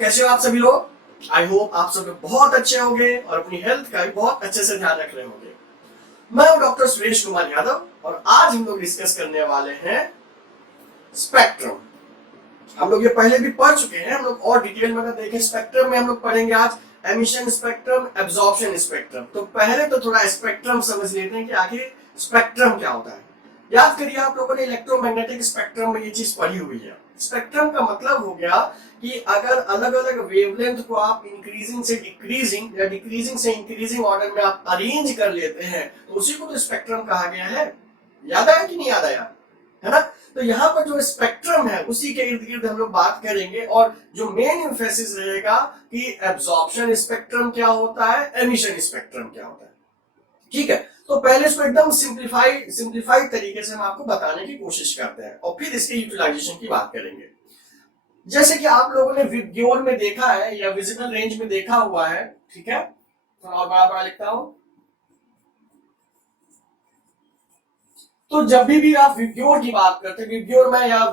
कैसे हो आप सभी लोग? आई होप आप सब लोग बहुत अच्छे होंगे और अपनी हेल्थ का भी बहुत अच्छे से ध्यान रख रहे होंगे। मैं हूं डॉक्टर सुरेश कुमार यादव और आज हम लोग डिस्कस करने वाले हैं स्पेक्ट्रम। हम लोग ये पहले भी पढ़ चुके हैं, हम लोग और डिटेल में अगर देखें स्पेक्ट्रम में हम लोग पढ़ेंगे आज एमिशन स्पेक्ट्रम, एब्जॉर्प्शन स्पेक्ट्रम। तो पहले तो थोड़ा स्पेक्ट्रम समझ लेते हैं कि आखिर स्पेक्ट्रम क्या होता है। याद करिए आप लोगों ने इलेक्ट्रोमैग्नेटिक स्पेक्ट्रम में ये चीज पढ़ी हुई है। स्पेक्ट्रम का मतलब हो गया कि अगर अलग अलग वेवलेंथ को आप इंक्रीजिंग से डिक्रीजिंग या डिक्रीजिंग से इंक्रीजिंग ऑर्डर में आप अरेंज कर लेते हैं तो उसी को तो स्पेक्ट्रम कहा गया है। याद आया कि नहीं याद आया? है ना? तो यहाँ पर जो स्पेक्ट्रम है उसी के इर्द गिर्द हम लोग बात करेंगे और जो मेन एम्फेसिस रहेगा कि एब्जॉर्प्शन स्पेक्ट्रम क्या होता है, एमिशन स्पेक्ट्रम क्या होता है। ठीक है, तो पहले इसको एकदम सिंप्लीफाइड तरीके से हम आपको बताने की कोशिश करते हैं और फिर इसके यूटिलाइजेशन की बात करेंगे। जैसे कि आप लोगों ने विब्ग्योर में देखा है या विजिबल रेंज में देखा हुआ है। ठीक है, थोड़ा और बड़ा बड़ा लिखता हूं। तो जब भी आप विब्ग्योर की बात करते हैं, विब्ग्योर में या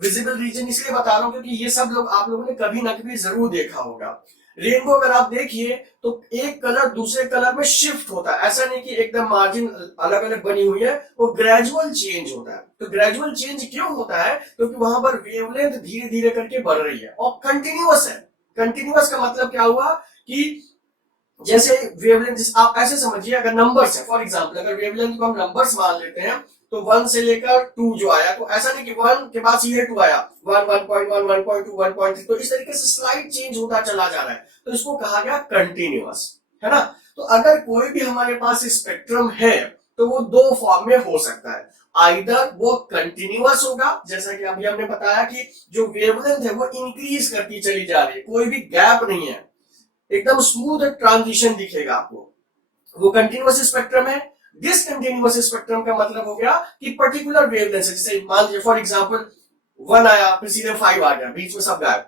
विजिबल रीजन इसलिए बता रहा हूं क्योंकि ये सब लोग आप लोगों ने कभी ना कभी जरूर देखा होगा। रेनबो अगर आप देखिए तो एक कलर दूसरे कलर में शिफ्ट होता है, ऐसा नहीं कि एकदम मार्जिन अलग अलग बनी हुई है, वो ग्रेजुअल चेंज होता है। तो ग्रेजुअल चेंज क्यों होता है? क्योंकि वहां पर वेवलेंथ धीरे धीरे करके बढ़ रही है और कंटिन्यूअस है। कंटिन्यूअस का मतलब क्या हुआ कि जैसे वेवलेंथ आप ऐसे समझिए, अगर नंबर्स है, फॉर एग्जांपल अगर वेवलेंथ को हम नंबर्स मान लेते हैं तो 1 से लेकर 2 जो आया, तो ऐसा नहीं कि 1 के बाद सीधे 2 आया, 1, 1.1, 1.2, 1.3, तो इस तरीके से स्लाइड चेंज होता चला जा रहा है, तो इसको कहा गया कंटिन्यूअस। है ना? तो अगर कोई भी हमारे पास स्पेक्ट्रम है तो वो दो फॉर्म में हो सकता है। आइदर वो कंटिन्यूअस होगा, जैसा कि अभी हमने बताया कि जो वेवलेंथ है वो इंक्रीज करती चली जा रही है, कोई भी गैप नहीं है, एकदम स्मूथ ट्रांजिशन दिखेगा आपको, वो कंटिन्यूअस स्पेक्ट्रम है। डिसकंटिन्यूअस स्पेक्ट्रम का मतलब हो गया कि पर्टिकुलर वेवलेंथ है, जैसे मान लीजिए फॉर एग्जांपल 1 आया फिर सीधे 5 आ गया, बीच में सब गायब,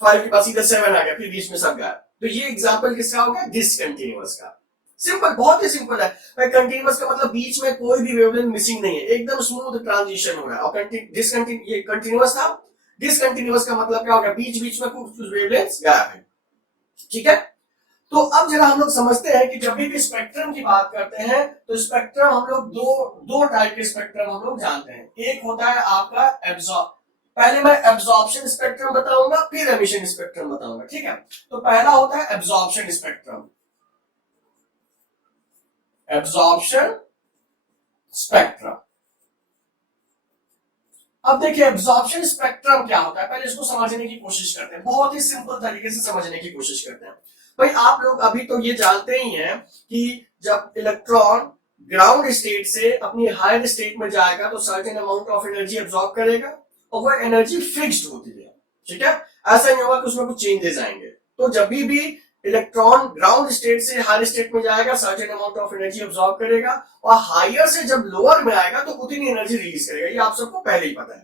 5 के बाद सीधे 7 आ गया फिर बीच में सब गायब, तो ये एग्जांपल किसका हो गया? डिसकंटिन्यूअस का। सिंपल, बहुत ही सिंपल है। कंटिन्यूअस का मतलब बीच में कोई भी वेवलेंथ मिसिंग नहीं है, एकदम स्मूथ ट्रांजिशन हो रहा है। और ये कंटिन्यूअस था। डिसकंटिन्यूअस का मतलब क्या हो गया? बीच बीच में कुछ वेवलेंथ गायब है। ठीक है, तो अब जरा हम लोग समझते हैं कि जब भी स्पेक्ट्रम की बात करते हैं तो स्पेक्ट्रम हम लोग दो टाइप के स्पेक्ट्रम हम लोग जानते हैं। एक होता है आपका पहले मैं एब्जॉर्प्शन स्पेक्ट्रम बताऊंगा फिर एमिशन स्पेक्ट्रम बताऊंगा। ठीक है, तो पहला होता है एब्जॉर्प्शन स्पेक्ट्रम। एब्जॉर्प्शन स्पेक्ट्रम, अब देखिए एब्जॉर्प्शन स्पेक्ट्रम क्या होता है, पहले इसको समझने की कोशिश करते हैं, बहुत ही सिंपल तरीके से समझने की कोशिश करते हैं। भाई आप लोग अभी तो ये जानते ही हैं कि जब इलेक्ट्रॉन ग्राउंड स्टेट से अपनी हायर स्टेट में जाएगा तो certain amount of energy absorb करेगा और वह एनर्जी फिक्स्ड होती है। ठीक है, ऐसा नहीं होगा कि उसमें कुछ चेंजेस आएंगे। तो जब भी इलेक्ट्रॉन ग्राउंड स्टेट से हायर स्टेट में जाएगा certain amount of energy absorb करेगा और हायर से जब लोअर में आएगा तो उतनी एनर्जी रिलीज करेगा, ये आप सबको पहले ही पता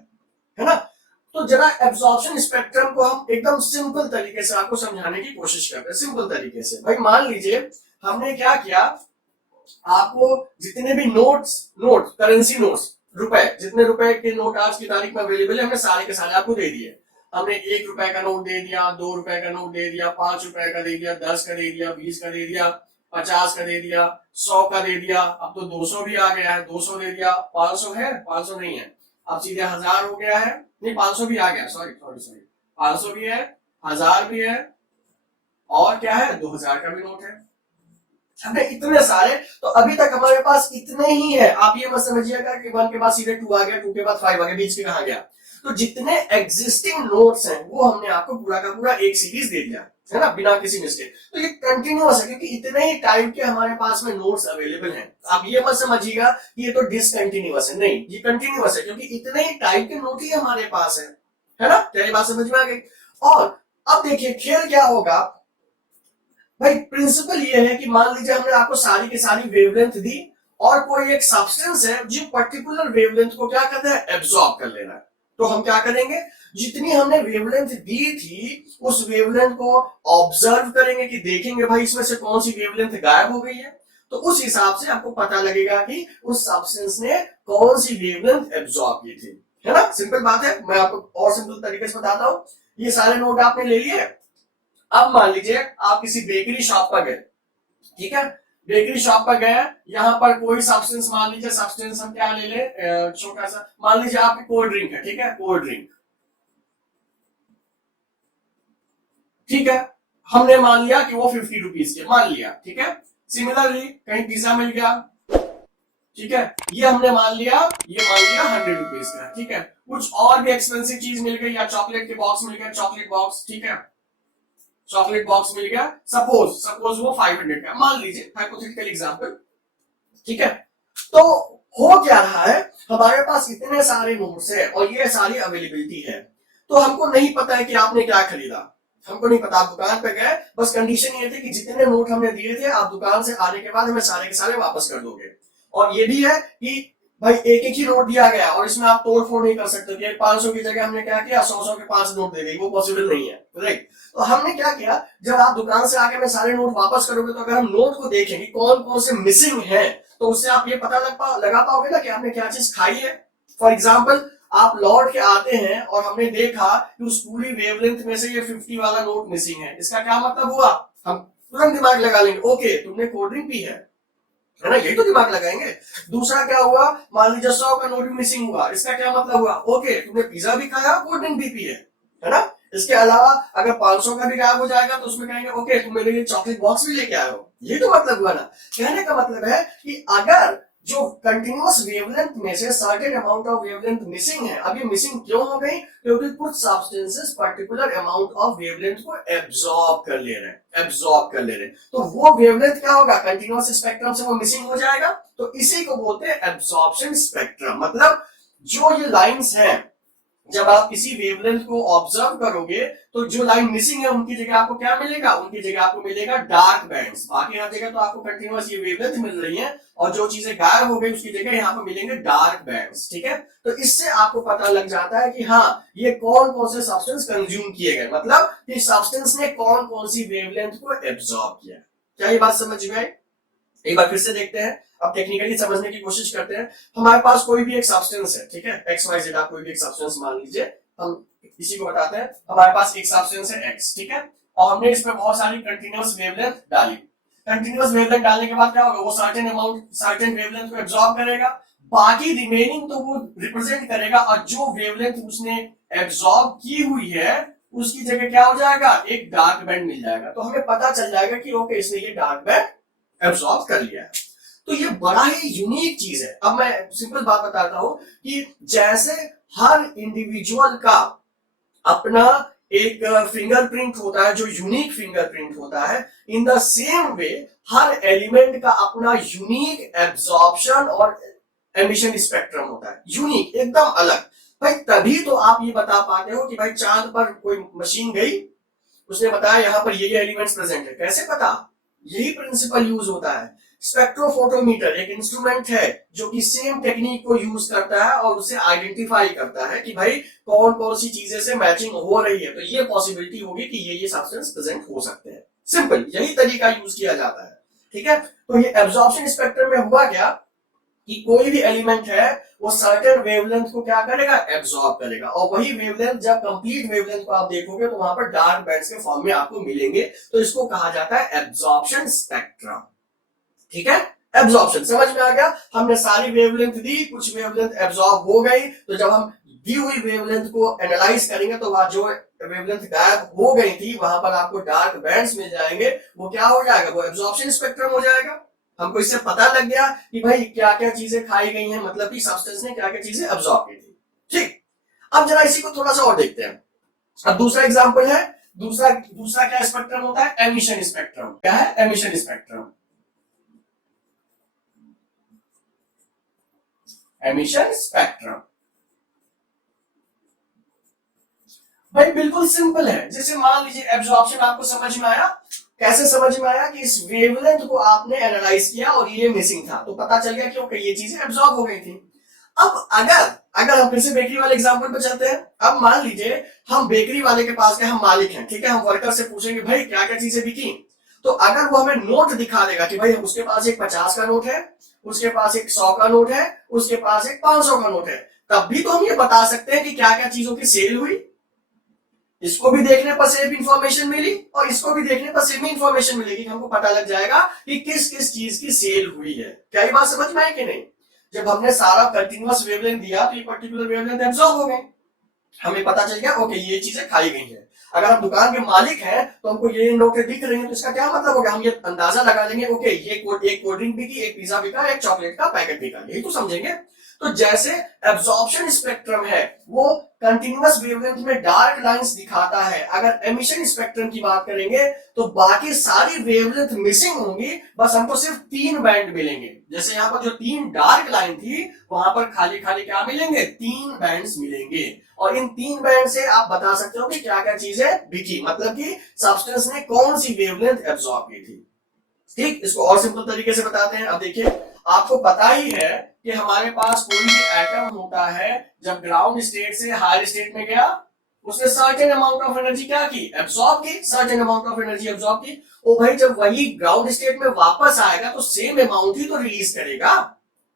है ना? तो जरा एब्जॉर्प्शन स्पेक्ट्रम को हम एकदम सिंपल तरीके से आपको समझाने की कोशिश करते हैं। सिंपल तरीके से भाई मान लीजिए हमने क्या किया, आपको जितने भी नोट करेंसी नोट्स, रुपए, जितने रुपए के नोट आज की तारीख में अवेलेबल है हमने सारे के सारे आपको दे दिए। हमने 1 रुपए का नोट दे दिया, 2 रुपए का नोट दे दिया, 5 रुपए का दे दिया, 10 का दे दिया, 20 का दे दिया, 50 का दे दिया, 100 का दे दिया, अब तो 200 भी आ गया है, 200 दे दिया, 500 है, 500 नहीं है, अब सीधे 1000 हो गया है, नहीं 500 भी आ गया, सॉरी 500 भी है, 1000 भी है और क्या है 2000 का भी नोट है। हमने इतने सारे, तो अभी तक हमारे पास इतने ही है। आप ये मत समझिएगा कि 1 के बाद सीधे 2 आ गया, 2 के बाद 5 आ गया, बीच के कहां गया। तो जितने एग्जिस्टिंग नोट्स हैं वो हमने आपको पूरा का पूरा एक सीरीज दे दिया है ना, बिना किसी मिस्टेक। तो ये कंटिन्यूअस है क्योंकि इतने ही टाइप के हमारे पास में नोट्स अवेलेबल हैं। आप ये मत समझिएगा कि ये तो डिसकंटिन्यूअस है, नहीं, ये कंटिन्यूअस है क्योंकि इतने ही टाइप के नोट ही हमारे पास है ना? क्या ये बात समझ में आ गई? और अब देखिए खेल क्या होगा भाई, प्रिंसिपल ये है कि मान लीजिए हमने आपको सारी की सारी वेवलेंथ दी और कोई एक सब्सटेंस है जो पर्टिकुलर वेवलेंथ को क्या करता है, एब्सॉर्ब कर लेना है। तो हम क्या करेंगे, जितनी हमने वेवलेंथ दी थी उस वेवलेंथ को ऑब्जर्व करेंगे कि देखेंगे भाई इसमें से कौन सी वेवलेंथ गायब हो गई है, तो उस हिसाब से आपको पता लगेगा कि उस सब्सटेंस ने कौन सी वेवलेंथ एब्सॉर्ब की थी। है ना? सिंपल बात है। मैं आपको और सिंपल तरीके से बताता हूं। ये सारे नोट आपने ले लिए, अब मान लीजिए आप किसी बेकरी शॉप पर गए, ठीक है, बेकरी शॉप पर गए, यहां पर कोई सब्सटेंस, मान लीजिए सब्सटेंस हम क्या ले ले, छोटा सा मान लीजिए आपकी कोल्ड ड्रिंक है, ठीक है, कोल्ड ड्रिंक, ठीक है, हमने मान लिया कि वो 50 रुपीज के मान लिया, ठीक है। सिमिलरली कहीं पिज्जा मिल गया, ठीक है, ये हमने मान लिया, ये मान लिया 100 रुपीज का, ठीक है। कुछ और भी एक्सपेंसिव चीज मिल गई, या चॉकलेट के बॉक्स मिल गया, चॉकलेट बॉक्स, ठीक है, चॉकलेट बॉक्स मिल गया, सपोज वो 500 का, मान लीजिए हाइपोथेटिकल एग्जांपल, ठीक है। तो हो क्या रहा है, हमारे पास इतने सारे नोट्स है और ये सारी अवेलेबिलिटी है, तो हमको नहीं पता है कि आपने क्या खरीदा, हमको नहीं पता। आप दुकान पे गए, बस कंडीशन ये थी कि जितने नोट हमने दिए थे आप दुकान से आने के बाद हमें सारे के सारे वापस कर दोगे। और ये भी है कि भाई एक एक ही नोट दिया गया और इसमें आप तोड़ फोड़ नहीं कर सकते कि 500 की जगह हमने क्या किया 100 के 5 नोट दे दी, वो पॉसिबल नहीं है, राइट। तो हमने क्या किया, जब आप दुकान से आके में सारे नोट वापस करोगे तो अगर हम नोट को देखेंगे कौन कौन से मिसिंग है, तो उससे आप ये पता लगा पाओगे ना कि आपने क्या चीज खाई है। फॉर एग्जाम्पल आप लौट के आते हैं और हमने देखा कि उस पूरी वेवलेंथ में से ये 50 वाला नोट मिसिंग है, इसका क्या मतलब हुआ, हम तुरंत दिमाग लगा लेंगे, ओके तुमने कोल्ड ड्रिंक पी है ना, यही तो दिमाग लगाएंगे। दूसरा क्या हुआ, मान लीजिए 100 का नोट भी मिसिंग हुआ, इसका क्या मतलब हुआ, ओके तुमने पिज्जा भी खाया, कोल्ड ड्रिंक भी पी है ना। इसके अलावा अगर 500 का भी गायब हो जाएगा तो उसमें कहेंगे ओके तुम मेरे लिए चॉकलेट बॉक्स भी लेके आए हो, ये तो मतलब हुआ ना। कहने का मतलब है कि अगर जो कंटिन्यूअस वेवलेंथ में से certain amount of wavelength missing है, अब ये मिसिंग क्यों हो गई, क्योंकि कुछ substances particular amount of wavelength को एब्सॉर्ब कर ले रहे हैं, तो वो वेवलेंथ क्या होगा, कंटिन्यूअस स्पेक्ट्रम से वो मिसिंग हो जाएगा। तो इसी को बोलते हैं एब्सॉर्प्शन स्पेक्ट्रम। मतलब जो ये लाइंस हैं, जब आप किसी वेवलेंथ को ऑब्जर्व करोगे तो जो लाइन मिसिंग है उनकी जगह आपको क्या मिलेगा, उनकी जगह आपको मिलेगा डार्क बैंड्स, बाकी हर जगह तो आपको कंटिन्यूअस ये वेवलेंथ मिल रही है और जो चीजें गायब हो गई उसकी जगह यहाँ पे मिलेंगे डार्क बैंड्स, ठीक है। तो इससे आपको पता लग जाता है कि हाँ ये कौन कौन से सब्सटेंस कंज्यूम किए गए, मतलब कि सब्सटेंस ने कौन कौन सी वेवलेंथ को एब्जॉर्ब किया। क्या ये बात समझ में आई? एक बार फिर से देखते हैं, अब टेक्निकली समझने की कोशिश करते हैं। हमारे पास कोई भी एक सब्सटेंस है, ठीक है, एक्स वाई जेड, आप कोई भी एक सब्सटेंस मान लीजिए, हम इसी को बताते हैं। हमारे पास एक सब्सटेंस है एक्स, ठीक है, और हमने इसमें बहुत सारी कंटिन्यूअस वेवलेंथ डाली। कंटिन्यूअस वेवलेंथ डालने के बाद क्या होगा, वो सर्टेन वेवलेंथ को एब्जॉर्ब करेगा, बाकी रिमेनिंग तो वो रिप्रेजेंट करेगा, और जो वेवलेंथ उसने एब्जॉर्ब की हुई है उसकी जगह क्या हो जाएगा, एक डार्क बैंड मिल जाएगा। तो हमें पता चल जाएगा कि ओके इसने ये डार्क बैंड एब्सॉर्ब कर लिया है। तो ये बड़ा ही यूनिक चीज है। अब मैं सिंपल बात बताता हूं कि जैसे हर इंडिविजुअल का अपना एक फिंगरप्रिंट होता है जो यूनिक फिंगरप्रिंट होता है, in the same way her element का अपना यूनिक एब्जॉर्प्शन और एमिशन स्पेक्ट्रम होता है, यूनिक एकदम अलग। भाई तभी तो आप ये बता पाते हो कि भाई चांद पर कोई मशीन गई, उसने बताया यहां पर ये एलिमेंट्स प्रेजेंट है, कैसे पता, यही प्रिंसिपल यूज होता है। स्पेक्ट्रोफोटोमीटर एक इंस्ट्रूमेंट है जो कि सेम टेक्निक को यूज करता है और उसे आइडेंटिफाई करता है कि भाई कौन कौन सी चीजें से मैचिंग हो रही है, तो ये पॉसिबिलिटी होगी कि ये सब्सटेंस प्रेजेंट हो सकते हैं। सिंपल यही तरीका यूज किया जाता है, ठीक है। तो ये एब्जॉर्प्शन स्पेक्ट्रम में हुआ क्या कि कोई भी एलिमेंट है वो सर्टेन वेवलेंथ को क्या करेगा, एब्सॉर्ब करेगा, और वही वेवलेंथ जब कंप्लीट वेवलेंथ को आप देखोगे तो वहां पर डार्क बैंड्स के फॉर्म में आपको मिलेंगे। तो इसको कहा जाता है एब्जॉर्प्शन स्पेक्ट्रम, ठीक है। एब्जॉर्प्शन समझ में आ गया, हमने सारी वेवलेंथ दी, कुछ वेवलेंथ एब्सॉर्ब हो गई, तो जब हम दी हुई वेवलेंथ को एनालाइज करेंगे तो वहां जो वेवलेंथ गायब हो गई थी वहां पर आपको डार्क बैंड्स मिल जाएंगे, वो क्या हो जाएगा, वो एब्जॉर्प्शन स्पेक्ट्रम हो जाएगा। हमको इससे पता लग गया कि भाई क्या क्या चीजें खाई गई हैं, मतलब कि सब्सटेंस ने क्या क्या चीजें एब्सॉर्ब की थी, ठीक। अब जरा इसी को थोड़ा सा और देखते हैं। अब दूसरा एग्जांपल है, दूसरा क्या स्पेक्ट्रम होता है, एमिशन स्पेक्ट्रम। क्या है, एमिशन स्पेक्ट्रम। एमिशन स्पेक्ट्रम भाई बिल्कुल सिंपल है। जैसे मान लीजिए एब्जॉर्प्शन आपको समझ में आया, कैसे समझ में आया कि इस वेवलेंथ को आपने एनालाइज किया और ये मिसिंग था, तो पता चल गया कि ओके ये चीजें एब्जॉर्ब हो गई थी। अब अगर हम फिर से बेकरी वाले एग्जांपल पे चलते हैं, अब मान लीजिए हम बेकरी वाले के पास गए, हम मालिक हैं, ठीक है, हम वर्कर से पूछेंगे भाई क्या क्या चीजें बिकी, तो अगर वो हमें नोट दिखा देगा कि भाई उसके पास एक 50 का नोट है, उसके पास एक 100 का नोट है, उसके पास एक 500 का नोट है, तब भी तो हम ये बता सकते हैं कि क्या क्या चीजों की सेल हुई, इसको भी देखने पर सेम इंफॉर्मेशन मिली और इसको भी देखने पर सेम इंफॉर्मेशन मिलेगी, हमको पता लग जाएगा कि किस किस चीज की सेल हुई है। क्या ये बात समझ में आई कि नहीं? जब हमने सारा कंटिन्यूअस वेवलेंथ दिया तो ये पर्टिकुलर वेवलेंथ एब्जॉर्ब हो गए, हमें पता चल गया ओके ये चीजें खाई गई है। अगर हम दुकान के मालिक हैं तो हमको ये नोटें दिख रही हैं तो इसका क्या मतलब हो गया, हम ये अंदाजा लगा लेंगे ओके ये एक कोल्ड ड्रिंक बिकी, एक पिज्जा बिका, एक चॉकलेट का पैकेट बिका, यही तो समझेंगे। तो जैसे एब्जॉर्प्शन स्पेक्ट्रम है वो कंटिन्यूअस वेवलेंथ में डार्क लाइंस दिखाता है, अगर एमिशन स्पेक्ट्रम की बात करेंगे तो बाकी सारी वेवलेंथ मिसिंग होंगी, बस हमको सिर्फ 3 बैंड मिलेंगे। जैसे यहाँ पर जो 3 डार्क लाइन थी वहां पर खाली खाली क्या मिलेंगे, 3 बैंड्स मिलेंगे। और इन 3 बैंड से आप बता सकते हो कि क्या क्या चीजें बिकी, मतलब कि सब्सटेंस ने कौन सी वेवलेंथ एब्जॉर्ब की थी। ठीक, इसको और सिंपल तरीके से बताते हैं। अब देखिए आपको पता ही है कि हमारे पास कोई भी एटम होता है जब ग्राउंड स्टेट से हायर स्टेट में गया उसने सर्टेन अमाउंट ऑफ एनर्जी क्या की, एब्जॉर्ब की, certain amount of energy absorb की। ओ भाई जब वही ग्राउंड स्टेट में वापस आएगा तो सेम अमाउंट ही तो रिलीज करेगा,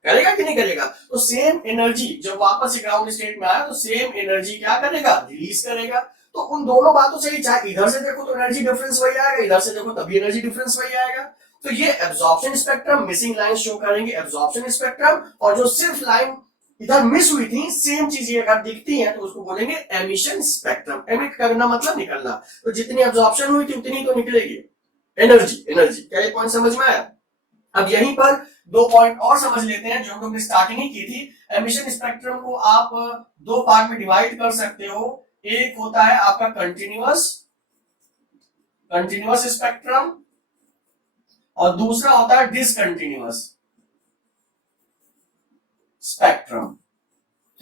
करेगा कि नहीं करेगा? तो सेम एनर्जी जब वापस ग्राउंड स्टेट में आया तो सेम एनर्जी क्या करेगा, रिलीज करेगा। तो उन दोनों बातों से ही, चाहे इधर से देखो तो एनर्जी डिफरेंस वही आएगा, इधर से देखो तभी एनर्जी डिफरेंस वही आएगा। तो ये absorption spectrum, missing line show करेंगे एब्जॉर्प्शन स्पेक्ट्रम, और जो सिर्फ लाइन इधर मिस हुई थी सेम चीजें अगर दिखती हैं तो उसको बोलेंगे एमिशन स्पेक्ट्रम। एमिट करना मतलब निकलना, तो जितनी एब्जॉर्प्शन हुई थी उतनी तो निकलेगी एनर्जी। एनर्जी क्या ये पॉइंट समझ में आया? अब यहीं पर 2 पॉइंट और समझ लेते हैं जो हम लोग ने स्टार्टिंग ही की थी। एमिशन स्पेक्ट्रम को आप 2 पार्ट में डिवाइड कर सकते हो, एक होता है आपका कंटिन्यूअस स्पेक्ट्रम और दूसरा होता है डिसकंटिन्यूअस स्पेक्ट्रम।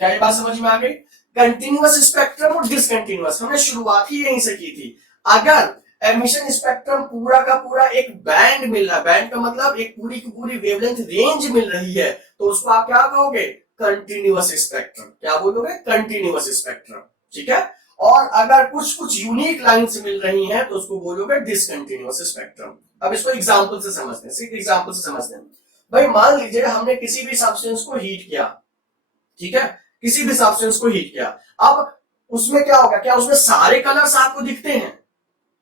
क्या ये बात समझ में आ गई? कंटिन्यूअस स्पेक्ट्रम और डिसकंटिन्यूअस हमने शुरुआत ही यहीं से की थी। अगर एमिशन स्पेक्ट्रम पूरा का पूरा एक बैंड मिल रहा है, बैंड का मतलब एक पूरी की पूरी वेवलेंथ रेंज मिल रही है, तो उसको आप क्या कहोगे, कंटिन्यूअस स्पेक्ट्रम। क्या बोलोगे, कंटिन्यूअस स्पेक्ट्रम। ठीक है, और अगर कुछ कुछ यूनिक लाइंस मिल रही हैं तो उसको बोलोगे डिसकंटिन्यूअस स्पेक्ट्रम। अब इसको एग्जांपल से समझते हैं, सिर्फ एग्जांपल से समझते हैं। भाई मान लीजिए हमने किसी भी सब्सटेंस को हीट किया, ठीक है, किसी भी सब्सटेंस को हीट किया, अब उसमें क्या होगा, क्या उसमें सारे कलर्स आपको दिखते हैं?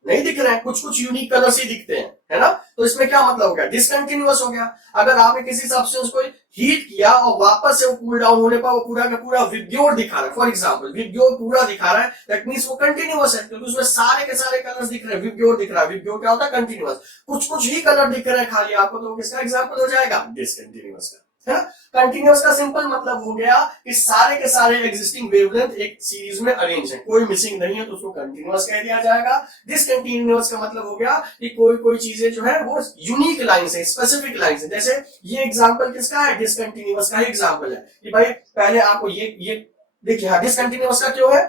नहीं दिख रहे हैं, कुछ कुछ यूनिक कलर्स ही दिखते हैं, है ना? तो इसमें क्या मतलब हो गया, डिसकंटिन्यूअस हो गया। अगर आपने किसी सब्सटेंस को हीट किया और वापस से वो कूल डाउन होने पर वो पूरा का पूरा विब्ग्योर दिखा रहा है, फॉर एग्जांपल विब्ग्योर पूरा दिखा रहा है, दैट मींस वो कंटिन्यूअस है, क्योंकि उसमें सारे के सारे कलर्स दिख रहे हैं, विब्ग्योर दिख रहा है। विब्ग्योर क्या होता है, कंटिन्यूअस। कुछ कुछ ही कलर दिख रहे हैं खाली आपको, तो किसका एग्जांपल हो जाएगा, डिसकंटिन्यूअस का, है ना? कंटिन्यूअस का सिंपल मतलब हो गया कि सारे के सारे एग्जिस्टिंग वेवलेंथ एक सीरीज में अरेंज है, कोई मिसिंग नहीं है, तो उसको कंटिन्यूअस कह दिया जाएगा। डिसकंटिन्यूअस का मतलब हो गया कि कोई कोई चीजें जो है वो यूनिक लाइंस है, स्पेसिफिक लाइंस है। जैसे ये एग्जांपल किसका है, डिसकंटिन्यूअस का ही एग्जांपल है कि भाई पहले आपको ये देखिए, डिसकंटिन्यूअस का क्यों है,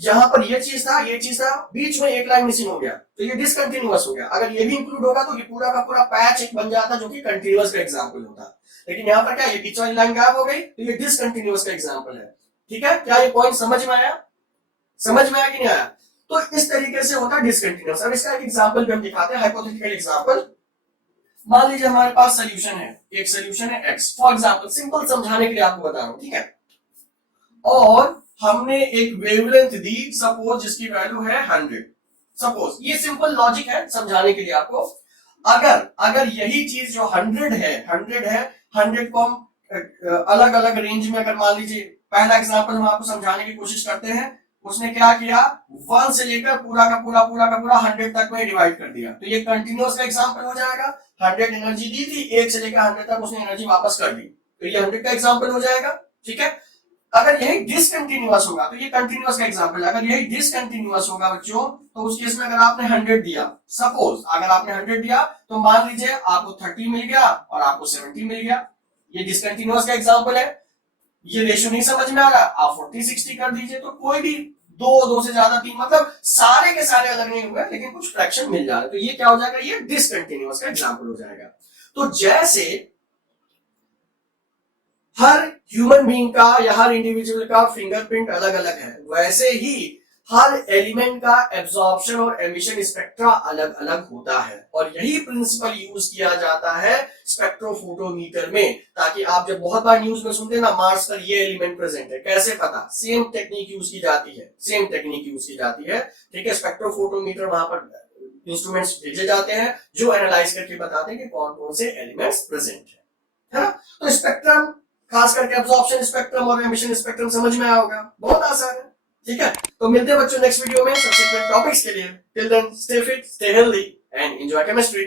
यहां पर ये चीज था, ये चीज था, बीच में एक लाइन मिसिंग हो गया तो ये डिसकंटिन्यूअस हो गया। अगर ये भी इंक्लूड होगा तो ये पूरा का पूरा पैच एक बन जाता जो कि कंटिन्यूअस का एग्जांपल होता। लेकिन यहां पर क्या, ये बीच वाली लाइन गायब हो गई तो ये डिसकंटिन्यूअस का एग्जांपल है। ठीक है, क्या ये पॉइंट समझ में आया? समझ में आया कि नहीं आया? तो इस तरीके से होता है डिसकंटिन्यूअस। अब इसका एक एग्जांपल भी हम दिखाते हैं, हाइपोथेटिकल एग्जांपल। मान लीजिए हमारे पास सोल्यूशन है, एक सोल्यूशन है एक्स, फॉर एग्जांपल, सिंपल समझाने के लिए आपको बता रहा हूं, ठीक है, और हमने एक वेवलेंथ दी सपोज जिसकी वैल्यू है 100। सपोज ये सिंपल लॉजिक है समझाने के लिए आपको। अगर यही चीज जो 100 है 100 को हम अलग अलग रेंज में, अगर मान लीजिए पहला एग्जांपल हम आपको समझाने की कोशिश करते हैं, उसने क्या किया, 1 से लेकर पूरा का पूरा 100 तक में डिवाइड कर दिया, तो ये कंटिन्यूअस का एग्जांपल हो जाएगा। 100 एनर्जी दी थी, 1 से लेकर 100 तक उसने एनर्जी वापस कर दी, तो ये 100 का एग्जांपल हो जाएगा। ठीक है, अगर यही डिसकंटिन्यूअस होगा तो ये कंटिन्यूअस का एग्जांपल है। अगर यही डिसकंटिन्यूअस होगा बच्चों, तो उस केस में अगर आपने 100 दिया, सपोज अगर आपने 100 दिया तो मान लीजिए आपको 30 मिल गया और आपको 70 मिल गया, ये डिसकंटिन्यूअस का एग्जांपल है। ये रेशियो नहीं समझ में आ रहा, आप 40-60 कर दीजिए, तो कोई भी दो से ज्यादा 3, मतलब सारे के सारे अलग नहीं हुए लेकिन कुछ फ्रैक्शन मिल जा रहा है, तो ये क्या हो जाएगा, ये डिसकंटिन्यूअस का एग्जांपल हो जाएगा। तो जैसे हर ह्यूमन बीइंग का या हर इंडिविजुअल का फिंगरप्रिंट अलग अलग है, वैसे ही हर एलिमेंट का एब्जॉर्प्शन और एमिशन स्पेक्ट्रा अलग अलग होता है और यही प्रिंसिपल यूज किया जाता है स्पेक्ट्रोफोटोमीटर में, ताकि आप जब बहुत बार न्यूज में सुनते हैं ना मार्स पर ये एलिमेंट प्रेजेंट है, कैसे पता, सेम टेक्निक यूज की जाती है, सेम टेक्निक यूज की जाती है। ठीक है, स्पेक्ट्रोफोटोमीटर वहां पर इंस्ट्रूमेंट्स भेजे जाते हैं जो एनालाइज करके बताते हैं कि कौन कौन से एलिमेंट्स प्रेजेंट है ना। तो स्पेक्ट्रम, खास करके एब्जॉर्प्शन स्पेक्ट्रम और एमिशन स्पेक्ट्रम समझ में आया होगा, बहुत आसान है। ठीक है, तो मिलते हैं बच्चों नेक्स्ट वीडियो में सब्सिक्वेंट टॉपिक्स के लिए। Till then stay fit, stay healthy and enjoy chemistry.